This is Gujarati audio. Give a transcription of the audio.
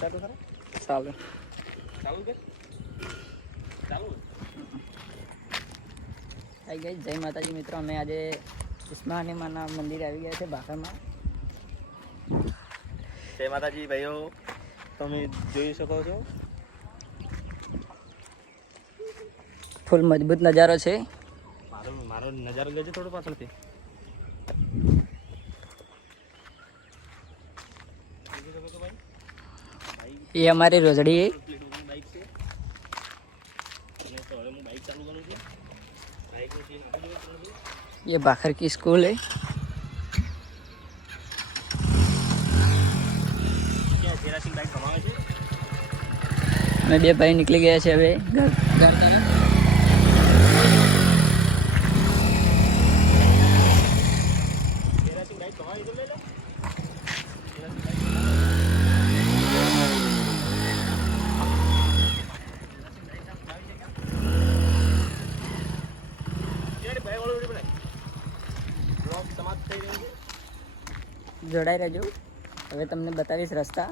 ચાલુ કરો. ચાલો ચાલુ કે ચાલુ. આવી ગઈ. જય માતાજી મિત્રો, અમે આજે ઉસ્માની માના મંદિરે આવી ગયા છે ભાખરમાં. જય માતાજી ભાઈઓ, તમે જોઈ શકો છો ફૂલ મજબૂત નજારો છે. મારો નજારો લેજો થોડો પાછળથી. ये हमारी रोजड़ी है. બાઈક છે અને તો હવે હું બાઈક ચાલુ કરું છું. બાઈકની ચેન આપી દઉં. ये भाखर की स्कूल है. ક્યાં જેરાસિંગ બાઈક કમાવે છે. અમે બે ભાઈ નીકળી ગયા છે હવે ઘર તરફ. જેરાસિંગ બાઈક કમાવી તો લે લે. જોડાઈ રહેજો. હવે તમને બતાવીશ રસ્તા.